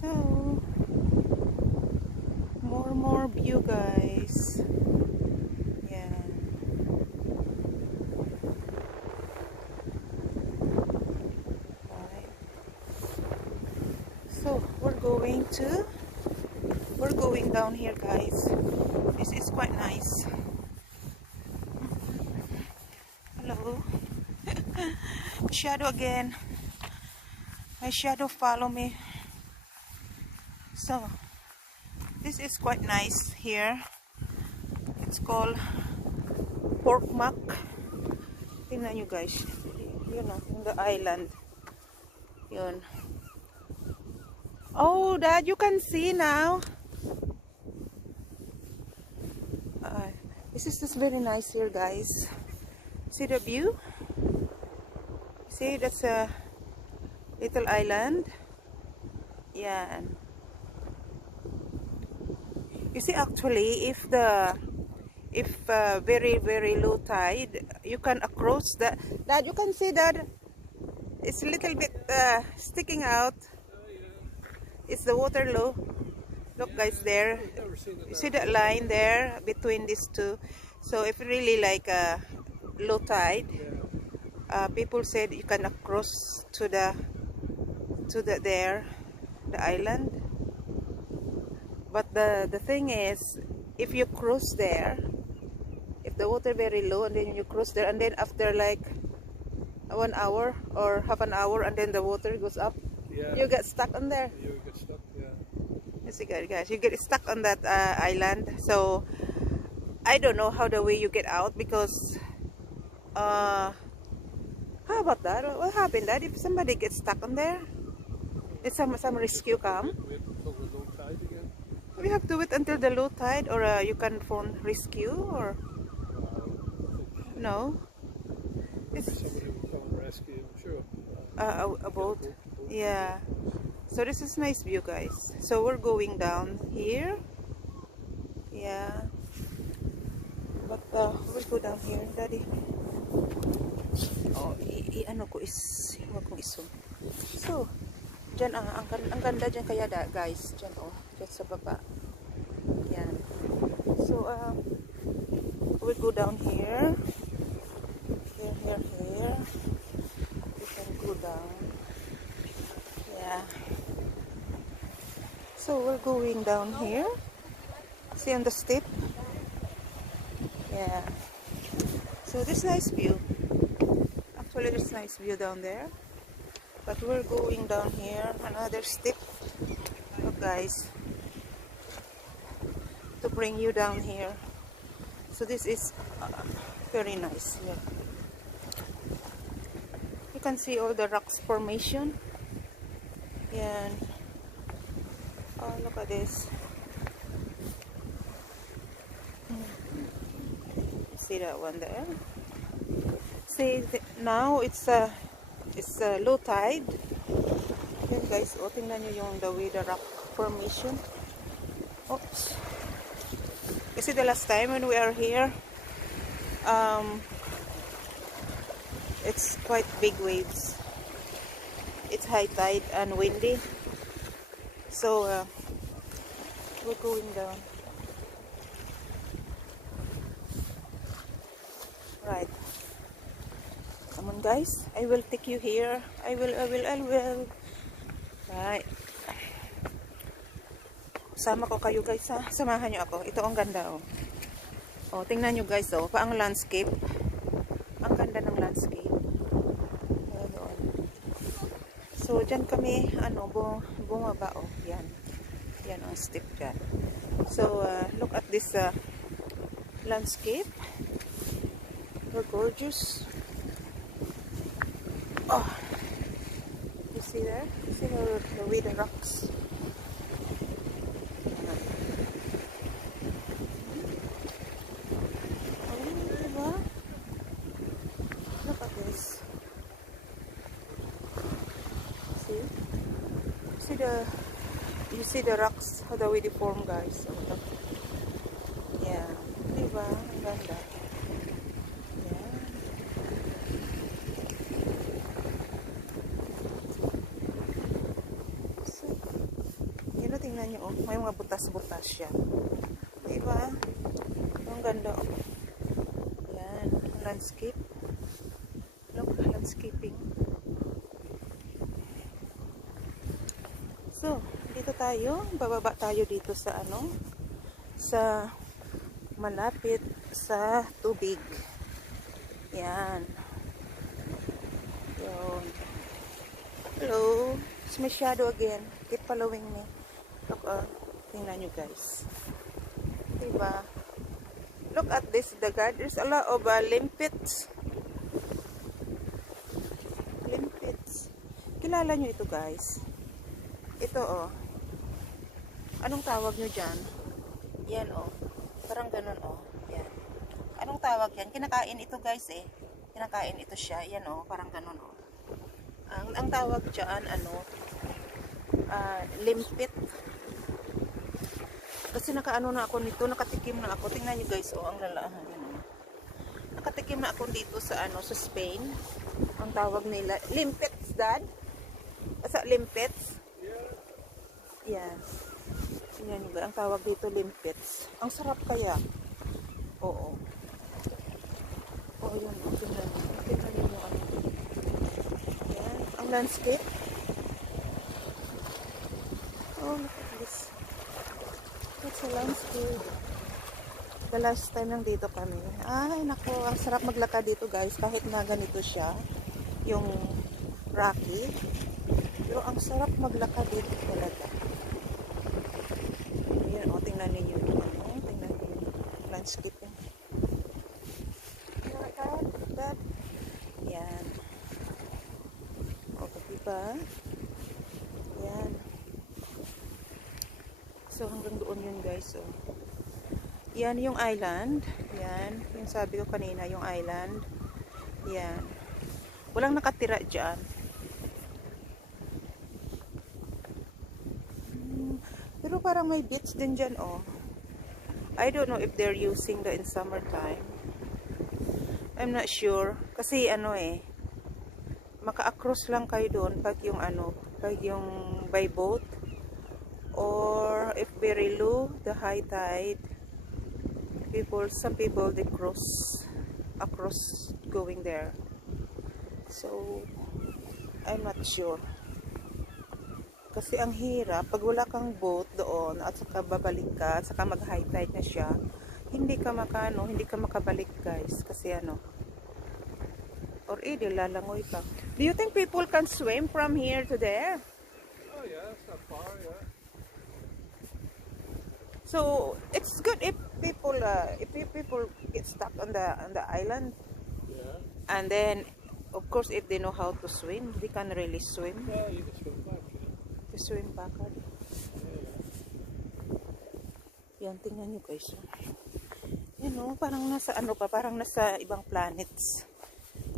So, more view, guys. Yeah. Right. So, we're going down here, guys. This is quite nice. Hello. Shadow again. My shadow follow me. So, this is quite nice here. It's called Pork Muck. Tingnan nyo, guys. You know, in the island. Yun. Oh, Dad, you can see now. This is just very nice here, guys. See the view? See, that's a little island. Yeah. You see, actually, if very low tide, you can cross the. Dad, you can see that it's a little bit sticking out. It's the water low. Look, guys, there. You see that line there between these two? So if really like low tide, people said you can cross to the island. But the thing is, if you cross there, if the water very low and then you cross there, and then after like 1 hour or half an hour, and then the water goes up, you get stuck on there. You get stuck, yeah. You see, guys, you get stuck on that island. So I don't know how the way you get out, because how about that? What happened that if somebody gets stuck on there? Did some rescue come? We have to talk with low tide again. We have to wait until the low tide, or you can phone rescue, or no? Maybe somebody will come and rescue, I'm sure. A boat. Yeah. So this is nice view, guys. So we're going down here. Yeah. But we'll go down here, Daddy. Oh, ano ko is, huwag kong iso. So, dyan ang ganda dyan kaya, guys. Dyan, oh, dyan sa baba. Yan. So, we'll go down here. Here. We can go down. Yeah. So, we're going down here. See on the step? Yeah. So, this nice view. Actually, there's nice view down there. But we're going down here. Another step. Look, guys. To bring you down here. So, this is very nice here. You can see all the rocks formation. Yan. Oh, look at this. See that one there? See, now it's low tide. Yan, guys, oh, tingnan nyo yung the way the rock formation. Oops. Kasi the last time when we are here, it's quite big waves. It's high tide and windy. So, we're going down. Right. Come on, guys. I will take you here. I will. Right. Sama ko kayo, guys, ha. Samahan nyo ako. Ito ang ganda, oh. Oh, tingnan nyo, guys, oh. Paang landscape. Ang ganda ng landscape. Ayan, oh. So, dyan kami, bumaba, oh. Yan. Yan ang step dyan. So, look at this landscape. They're gorgeous. Oh, you see there? You see the way the rocks. Oh, diba? Look at this. See? You see the rocks, how the way they form, guys. So, look. Yeah, diba? Ang ganda. tingnan nyo, oh. May mga butas-butas siya. Diba? Ang ganda, oh. Yan. Landscape. Look, landscaping. So, dito tayo. Bababa tayo dito sa ano? Sa malapit sa tubig. Yan. Yun. Hello. It's my shadow again. Keep following me. Look, tingnan nyo guys. Diba? Look at this, the guard. There's a lot of limpets. Limpets. Kilala nyo ito guys? Ito oh. Anong tawag nyo dyan? Yan oh. Parang ganun oh. Yan. Anong tawag yan? Kinakain ito guys eh. Kinakain ito siya. Yan oh. Parang ganun oh. Ang tawag dyan ano. Limpet. Kasi nakaano na ako nito. Nakatikim na ako. Tingnan nyo guys oh. Ang lalahan. Yan oh. Nakatikim na ako dito sa ano. Sa Spain. Ang tawag nila. Limpets dad? Asa limpets? Yan. Yan ba? Ang tawag dito limpets. Ang sarap kaya. Oo. Oh, yun. Tingnan nyo. Tingnan nyo yung ano. Yan. Ang landscape. Oh, look at this. That's a landscape. The last time lang dito kami. Ay, nako. Ang sarap maglakad dito guys. Kahit na ganito siya. Yung rocky. Pero ang sarap maglakad dito talaga. Ayan, o, tingnan ninyo yung ano, tingnan ninyo yung landscape yan. Dad. Yan. O, diba? Yan. So, hanggang doon yun guys, o. Yan yung island. Yan. Yung sabi ko kanina, yung island. Yan. Walang nakatira dyan. Pero parang may beach din dyan, oh. I don't know if they're using that in summertime. I'm not sure. Kasi ano eh, maka-across lang kayo doon pag yung ano, pag yung by boat. Or if very low, the high tide, some people, they across going there. So, I'm not sure. Kasi ang hirap, pag wala kang boat doon, at saka babalik ka, at saka mag-high tide na siya, hindi ka makabalik guys. Kasi ano, or lalangoy ka. Do you think people can swim from here to there? Oh yeah, it's not far, yeah. So, it's good if people get stuck on the island. Yeah. And then, of course, if they know how to swim, they can really swim. Well, you can swim back, yeah. Swim backward. Yan, tingnan nyo guys. Yan o, parang nasa ano pa, parang nasa ibang planets.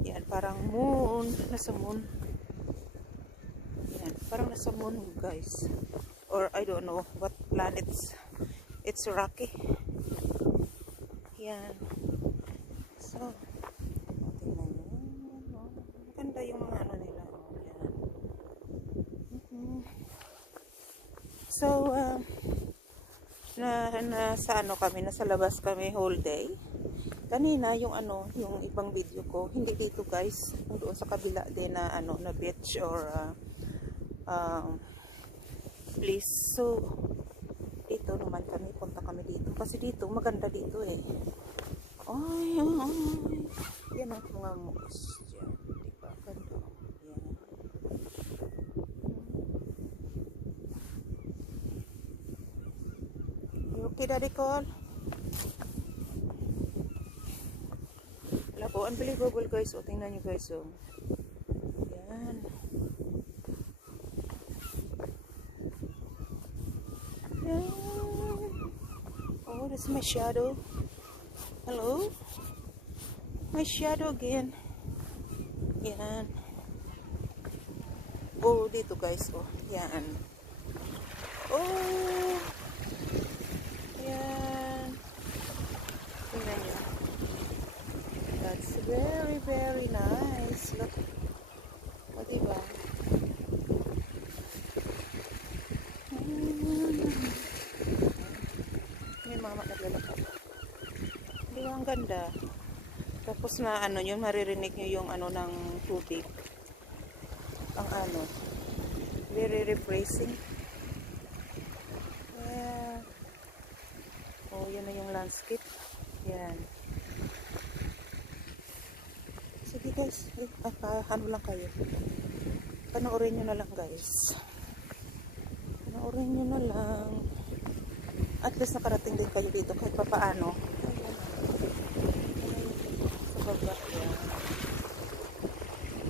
Yan, parang moon, nasa moon. Yan, parang nasa moon guys. Or I don't know what planets. It's rocky. Yan. So, tingnan nyo. Maganda yung mga ano nila. So, nasa ano kami, nasa labas kami whole day. Kanina, yung ano, yung ibang video ko, hindi dito guys, doon sa kabila din na ano, na beach or place. So, dito naman kami, punta kami dito. Kasi dito, maganda dito eh. Ay, yan ang mga moss dyan. Diba? Ganda. Yan. Okay, Daddy Cole. Wala po, unbelievable guys. O, tingnan nyo guys. O. Yan. Yan. Oh, that's my shadow. Hello? My shadow again. Yan. Oh, dito guys. Oh, yan. Oh. Yan. Tingnan nyo. That's very, very nice. Look. O, diba? ganda. Tapos na ano yun, maririnig nyo yung ano ng tubig. Ang ano, very refreshing. Yeah. Oh, yan na yung landscape. Yan. Sige guys, ano lang kayo. Panoorin nyo na lang guys. Panoorin nyo na lang. At least nakarating din kayo dito kahit papaano. Sa baba yan.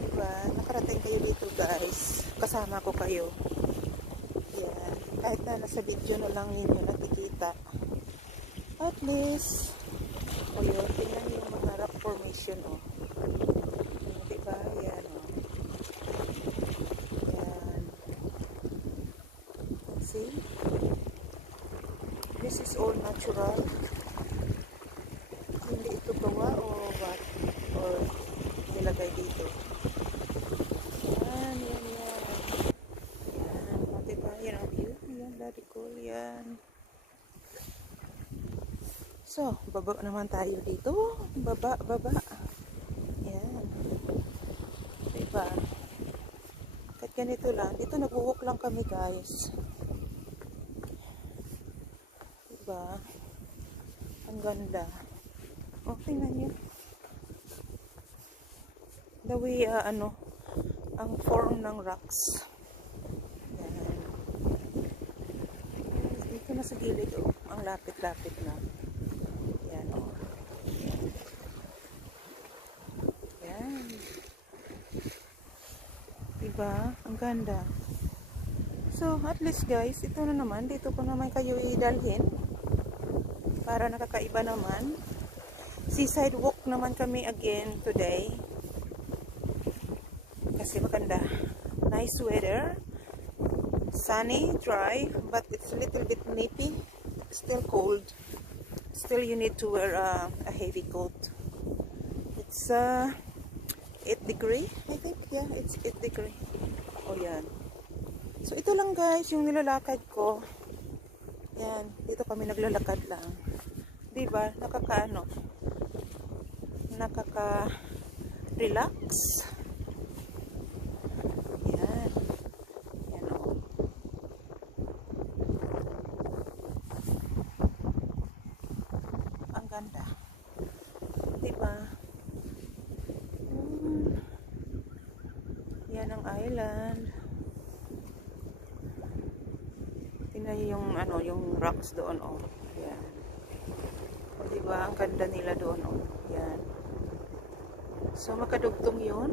Diba? Nakarating kayo dito guys. Kasama ko kayo. Yan. Kahit na nasa video na lang ninyo nakikita. At least, o yun, tingnan yung mga rock formation o. Diba? Yan o. Yan. See? This is all natural. Hindi ito gawa o what? Or nilagay dito. Yan, yan, yan. Yan. O, diba? Yan ang view. Yan, very cool. Yan. So, baba naman tayo dito. Baba, baba. Yan. Diba? Kahit ganito lang. Dito nag-walk lang kami guys. Diba? Ang ganda. O, tingnan nyo. The way, ano, ang form ng rocks. Yan. Dito na sa gilid, oh. Ang lapit-lapit na. Yan, oh. Yan. Diba? Ang ganda. So, at least guys, ito na naman. Dito ko naman kayo idalhin. Para nakakaiba naman. Seaside walk naman kami again today. Kasi maganda. Nice weather. Sunny, dry, but it's a little bit nippy. Still cold. Still you need to wear a heavy coat. It's 8 degree, I think. Yeah, it's 8 degree. Oh, yan. So, ito lang guys, yung nilalakad ko. Yan, dito kami naglalakad lang. Diba? Nakakaano? Nakaka-relax. Yan. Yan o. Ang ganda. Diba? Yan ang island. Tingnan nyo yung ano, yung rocks doon oh. Yan. O diba, ang ganda nila doon oh. Yan. So makadugtong yun.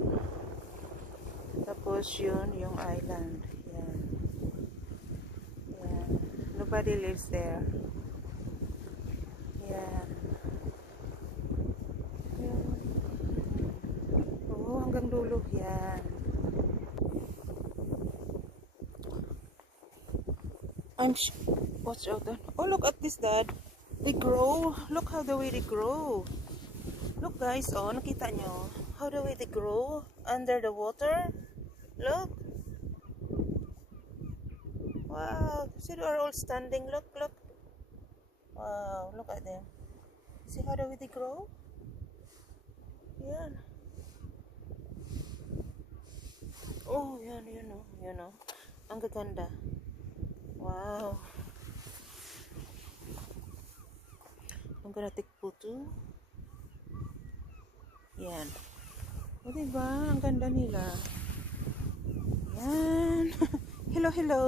Tapos yun yung island. Yan. Yan. Nobody lives there. Yan. Yan. Oh, hanggang dulo. Yan. Watch out then. Oh, look at this, Dad. They grow. Look how the way they grow. Look, guys. Oh, nakita nyo? How the way they grow under the water. Look. Wow. See, they are all standing. Look, look. Wow. Look at them. See how the way they grow? Yan. Oh, yan, you know. You know. Ang gaganda. Wow. I'm gonna take photo. Yan. O diba? Ang ganda nila. Yan. Hello, hello.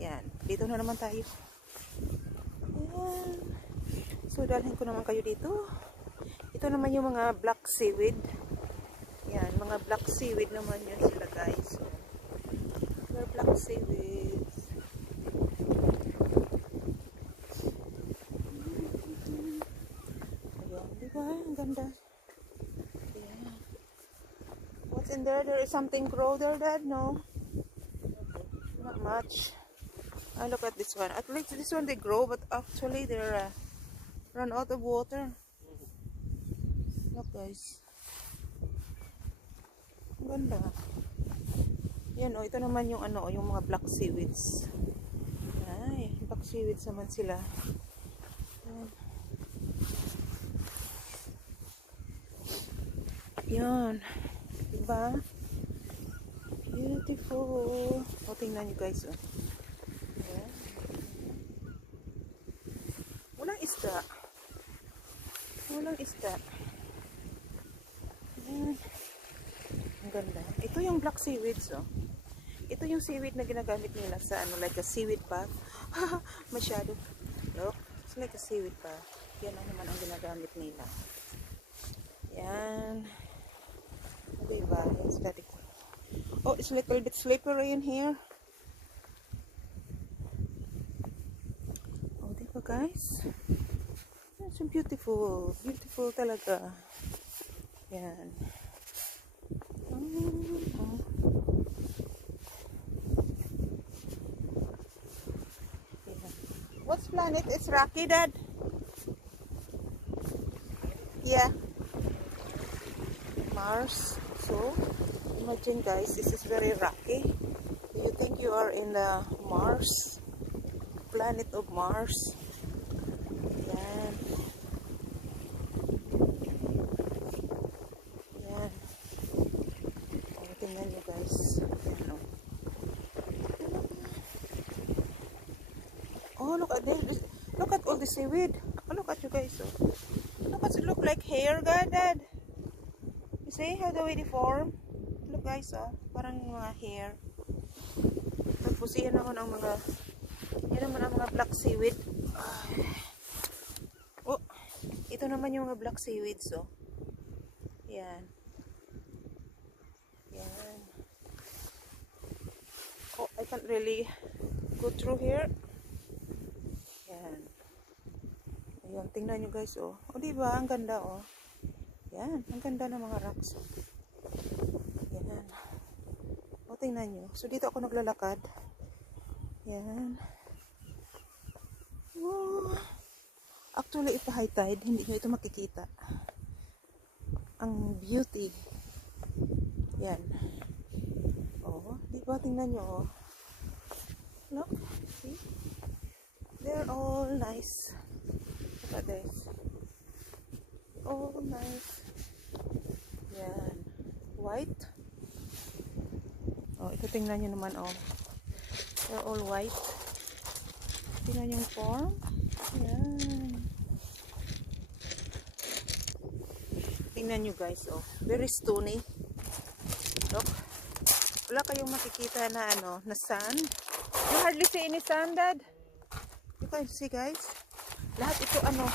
Yan. Dito na naman tayo. Yan. So, dalhin ko naman kayo dito. Ito naman yung mga black seaweed. Yan. Mga black seaweed naman yun sila, guys. So, they're black seaweed. Diba? Ang ganda. Yeah. What's in there? There is something grow there, Dad? No? Not much. I look at this one. At least this one they grow, but actually they're run out of water. Look, guys. Ang ganda. Yan, oh. Ito naman yung ano, yung mga black seaweeds. Ay, black seaweeds naman sila. Yan. Yan. Diba? Beautiful. O, tingnan nyo guys. Oh. Yan. Walang isda. Walang isda. Yan. Ang ganda. Ito yung black seaweeds. Oh. Ito yung seaweed na ginagamit nila sa ano, like a seaweed path. Masyado. Look. It's like a seaweed path. Yan ang naman ang ginagamit nila. Yan. Diba? It's very cool. Oh, it's a little bit slippery in here. Oh, diba guys? It's so beautiful. Beautiful talaga. Yan. Oh. Yeah. What's planet? It's rocky, Dad? Yeah. Mars. So, imagine guys, this is very rocky. You think you are in the Mars? Planet of Mars. Yan. Yan. O, tingnan nyo guys. Yan, o. Oh, look at this. Look at all the seaweed. Oh, look at you guys. Oh. Look at it. Look like hair, Dad. You see how the way they form? Look guys, oh. Parang mga hair. Tapos yan naman ang mga black seaweed. Oh, ito naman yung mga black seaweeds, oh. Yan. Yan. Oh, I can't really go through here. Yan. Ayan, tingnan nyo guys, oh. Oh, diba? Ang ganda, oh. Yan, ang ganda ng mga rocks. Yan. O, tingnan nyo. So, dito ako naglalakad. Yan. Oh. Actually, ito high tide. Hindi nyo ito makikita. Ang beauty. Yan. Oh, diba? Tingnan nyo, oh. Look. See? They're all nice. Look at this. Oh, nice. Yan. White. Oh, ito tingnan nyo naman, oh. They're all white. Tingnan yung form. Yan. Tingnan nyo guys, oh. Very stony. Look. Wala kayong makikita na, ano, na sand. You hardly see any sand, Dad. You can see, guys. Lahat ito, ano,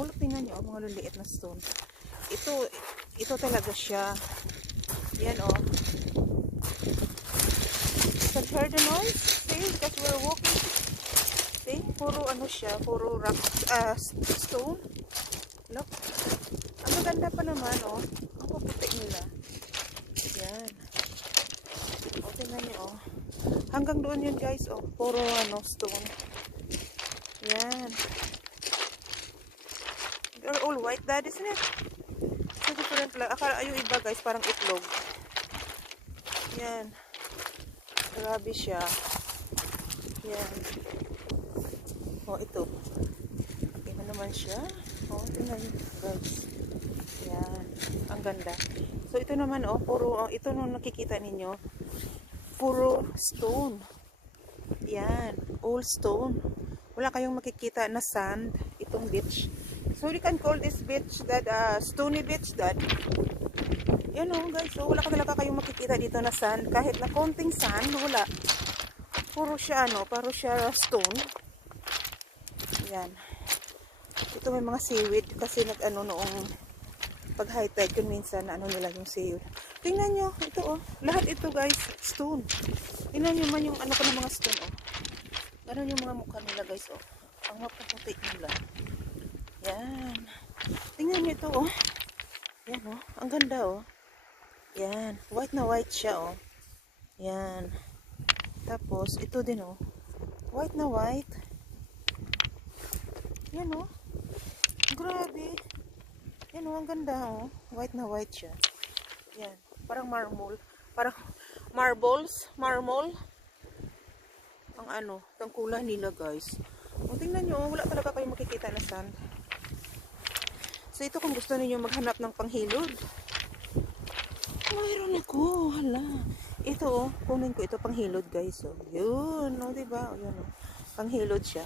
oh, tingnan nyo, oh, mga liliit na stone. Ito talaga siya. Yan, oh. You can hear the noise? See, because we're walking. See, puro ano siya, puro rock, stone. Look. Ang maganda pa naman, oh. Ang puputi nila. Yan. O, tingnan nyo, oh. Hanggang doon yun, guys, oh. Puro, ano, stone. Yan. They're all white, Dad, isn't it? So different lang. Akala yung iba, guys, parang itlog. Yan. Grabe siya. Yan. Oh, ito. Tingnan naman siya. Oh, tingnan nyo, guys. Yan. Ang ganda. So, ito naman, oh, puro, oh, ito nung nakikita ninyo, puro stone. Yan. All stone. Wala kayong makikita na sand, itong beach. So, you can call this beach, Dad, stony beach, Dad. Yan, oh, guys. So, wala ka talaga kayong makikita dito na sand. Kahit na konting sand, wala. Puro siya, ano, puro siya stone. Yan. Ito may mga seaweed kasi nag-ano noong pag high tide yun minsan na ano nila yung seaweed. Tingnan nyo, ito oh. Lahat ito guys, stone. Tingnan nyo man yung ano pa ng mga stone oh. Ganon yung mga mukha nila guys oh. Ang mapuputi nila. Yan. Tingnan nyo ito oh. Yan oh. Ang ganda oh. Yan. White na white siya oh. Yan. Tapos ito din oh. White na white. Yan oh. Grabe. Yan oh, ang ganda oh. White na white siya. Yan. Parang marble. Parang marbles. Marble. Ang ano, tangkula nila guys. O tingnan nyo, wala talaga kayong makikita na sand. So ito kung gusto niyo maghanap ng panghilod. mayroon ako. Hala. Ito, oh. Kunin ko ito pang hilod, guys. Oh. Yun, oh, diba? Oh, yun, oh. Pang hilod siya.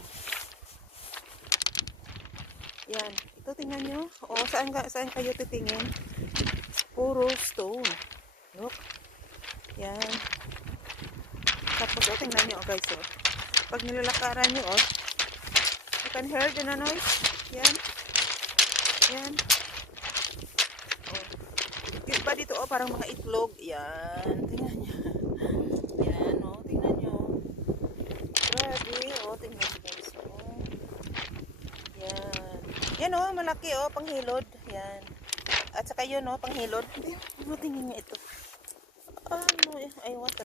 Yan. Ito, tingnan nyo. Oh, saan kayo titingin? Puro stone. Look. Yan. Tapos, oh, tingnan nyo, guys, oh. Pag nilalakaran nyo, oh, you can hear the noise. Yan. Yan. Oh. Yung pa dito, oh, parang mga itlog. Yan. Tingnan nyo. Yan, oh, tingnan nyo. Grabe, oh, tingnan nyo, guys, oh. Yan. Yan, oh, malaki, oh, panghilod. Yan. At saka yun, oh, panghilod. Tingnan nyo ito. Ano, I want to